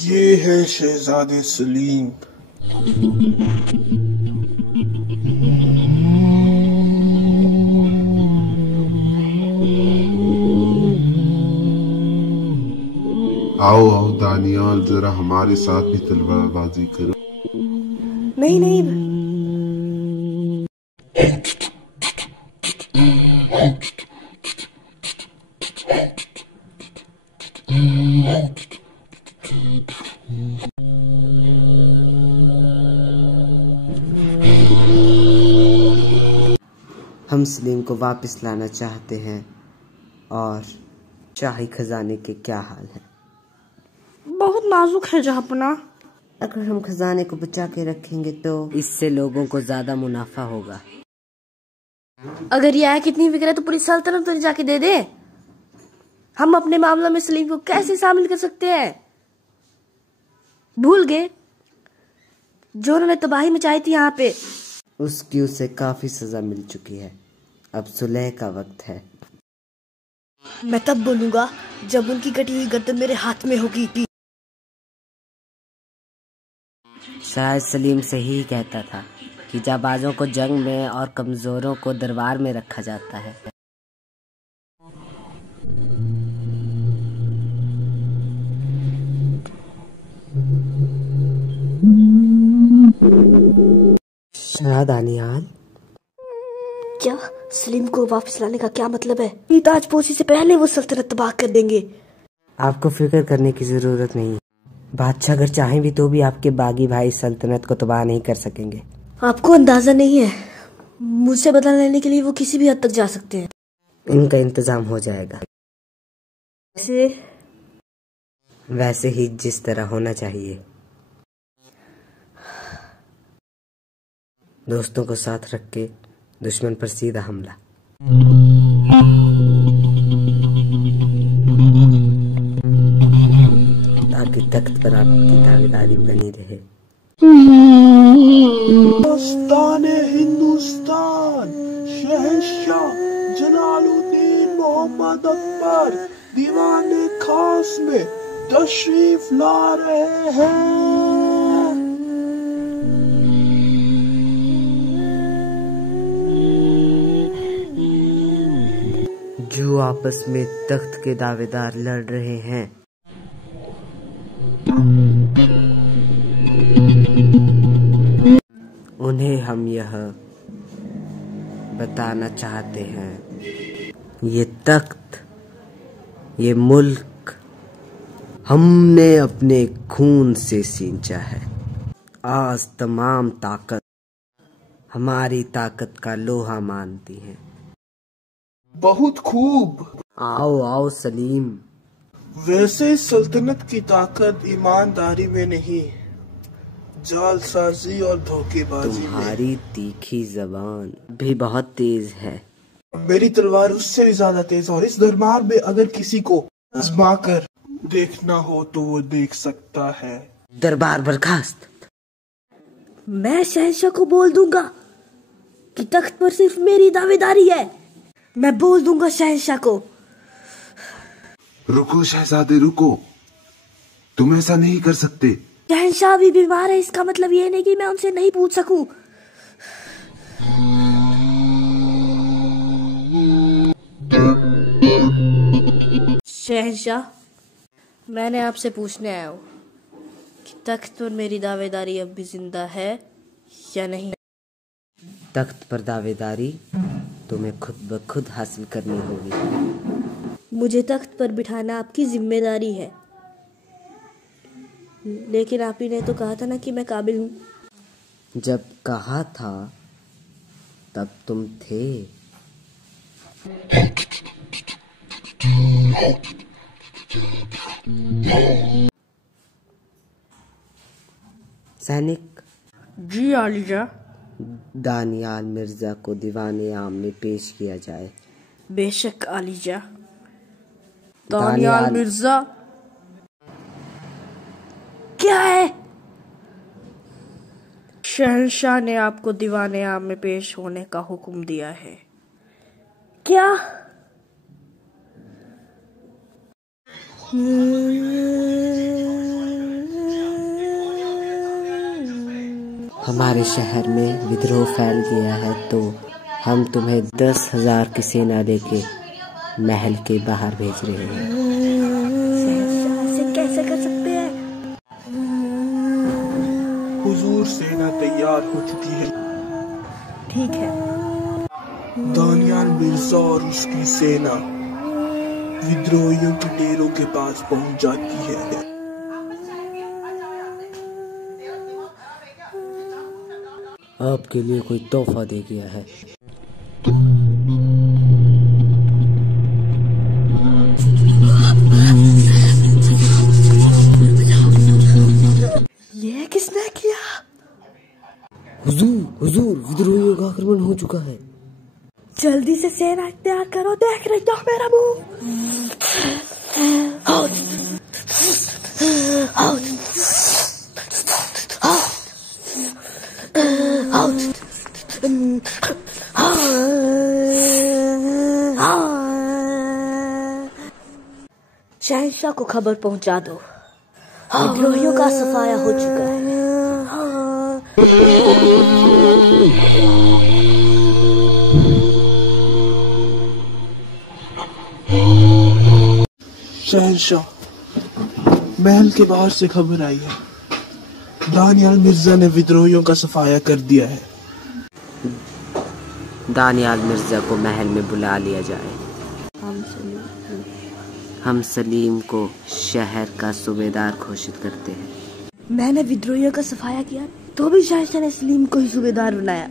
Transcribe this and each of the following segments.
ये है शहजादे सलीम। आओ आओ दानियाल, जरा हमारे साथ भी तलवारबाजी करो। नहीं नहीं। हम सलीम को वापस लाना चाहते हैं। और शाही खजाने के क्या हाल है? बहुत नाजुक है जहापना। अगर हम खजाने को बचा के रखेंगे तो इससे लोगों को ज्यादा मुनाफा होगा। अगर ये आया कितनी फिक्र है तो पूरी सल्तनत तो जाके दे दे। हम अपने मामलों में सलीम को कैसे शामिल कर सकते हैं? भूल गए जो उन्होंने तबाही मचाई थी यहाँ पे। उसकी उसे काफी सजा मिल चुकी है। अब सुलह का वक्त है। मैं तब बोलूंगा जब उनकी कटी हुई गर्दन मेरे हाथ में होगी। शायद सलीम सही ही कहता था कि जाबाजों को जंग में और कमजोरों को दरबार में रखा जाता है। दानियाल, क्या सलीम को वापस लाने का क्या मतलब है? ताजपोशी से पहले वो सल्तनत तबाह कर देंगे। आपको फिक्र करने की जरूरत नहीं। बादशाह अगर चाहें भी तो भी आपके बागी भाई सल्तनत को तबाह नहीं कर सकेंगे। आपको अंदाजा नहीं है, मुझसे बदला लेने के लिए वो किसी भी हद तक जा सकते हैं। इनका इंतजाम हो जाएगा। वैसे ही जिस तरह होना चाहिए। दोस्तों को साथ रख के दुश्मन पर सीधा हमला। ताकि तख्त पर आपकी दावेदारी बनी रहे। हिंदुस्तान शहंशाह जलालुद्दीन मोहम्मद अकबर दीवाने खास में तशरीफ ला रहे हैं। जो आपस में तख्त के दावेदार लड़ रहे हैं, उन्हें हम यह बताना चाहते हैं, ये तख्त, ये मुल्क हमने अपने खून से सींचा है। आज तमाम ताकत हमारी ताकत का लोहा मानती है। बहुत खूब। आओ आओ सलीम। वैसे सल्तनत की ताकत ईमानदारी में नहीं, जालसाजी और धोखेबाजी में। तुम्हारी तीखी जबान भी बहुत तेज है। मेरी तलवार उससे भी ज्यादा तेज। और इस दरबार में अगर किसी को आजमा कर देखना हो तो वो देख सकता है। दरबार बर्खास्त। मैं शहंशाह को बोल दूंगा कि तख्त पर सिर्फ मेरी दावेदारी है। मैं बोल दूंगा शहंशाह को। रुको शहजादे रुको, तुम ऐसा नहीं कर सकते। शहंशाह भी बीमार है, इसका मतलब ये नहीं कि मैं उनसे नहीं पूछ सकूं। शहंशाह, मैंने आपसे पूछने आया हूँ कि तख्त पर मेरी दावेदारी अब भी जिंदा है या नहीं। तख्त पर दावेदारी तुम्हें खुद ब खुद हासिल करनी होगी। मुझे तख्त पर बिठाना आपकी जिम्मेदारी है, लेकिन आप ही ने तो कहा था ना कि मैं काबिल हूँ। जब कहा था तब तुम थे। सैनिक। जी आलिजा। दानियाल मिर्जा को दीवाने आम में पेश किया जाए। बेशक आलिजा। दानियाल मिर्जा। क्या है? शहंशाह ने आपको दीवाने आम में पेश होने का हुक्म दिया है। क्या? हमारे शहर में विद्रोह फैल गया है तो हम तुम्हें 10,000 की सेना लेके महल के बाहर भेज रहे हैं। ऐसे कैसे कर सकते हैं? हुजूर, सेना तैयार हो चुकी है। ठीक है। दानियाल मिर्जा और उसकी सेना विद्रोहियों के डेरों के पास पहुंच जाती है। आपके लिए कोई तोहफा दे गया है। ये किसने किया? हुजूर, विद्रोहियों का आक्रमण हो चुका है। जल्दी से सेना तैयार करो, देख रही हो मेरा मुंह। शहंशाह को खबर पहुंचा दो, विद्रोहियों का सफाया हो चुका है। शहंशाह, महल के बाहर से खबर आई है, दानियाल मिर्जा ने विद्रोहियों का सफाया कर दिया है। दानियाल मिर्जा को महल में बुला लिया जाए। हम सलीम को शहर का सूबेदार घोषित करते हैं। मैंने विद्रोहियों का सफाया किया तो भी शहंशाह ने सलीम को ही सूबेदार बनाया।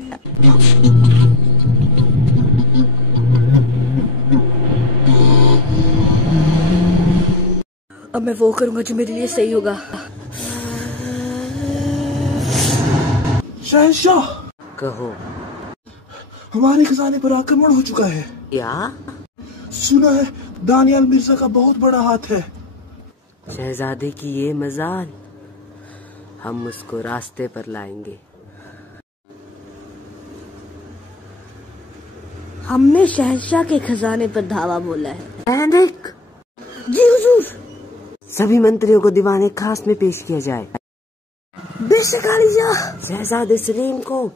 अब मैं वो करूंगा जो मेरे लिए सही होगा। शहंशाह, कहो। हमारे खजाने पर आक्रमण हो चुका है। क्या? सुना है दानियाल मिर्जा का बहुत बड़ा हाथ है। शहजादे की ये मजाल, हम उसको रास्ते पर लाएंगे। हमने शहंशाह के खजाने पर धावा बोला है। देख। जी हुजूर। सभी मंत्रियों को दीवाने खास में पेश किया जाए। बेशक आलिया। शहजादे सलीम को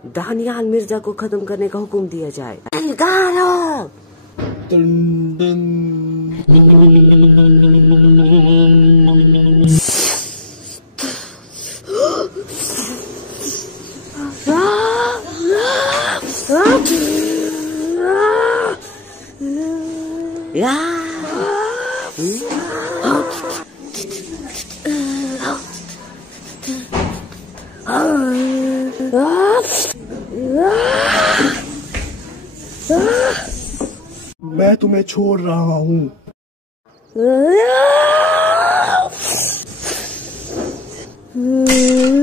दानियाल मिर्जा को खत्म करने का हुक्म दिया जाए। मैं तुम्हें छोड़ रहा हूँ। Hmm.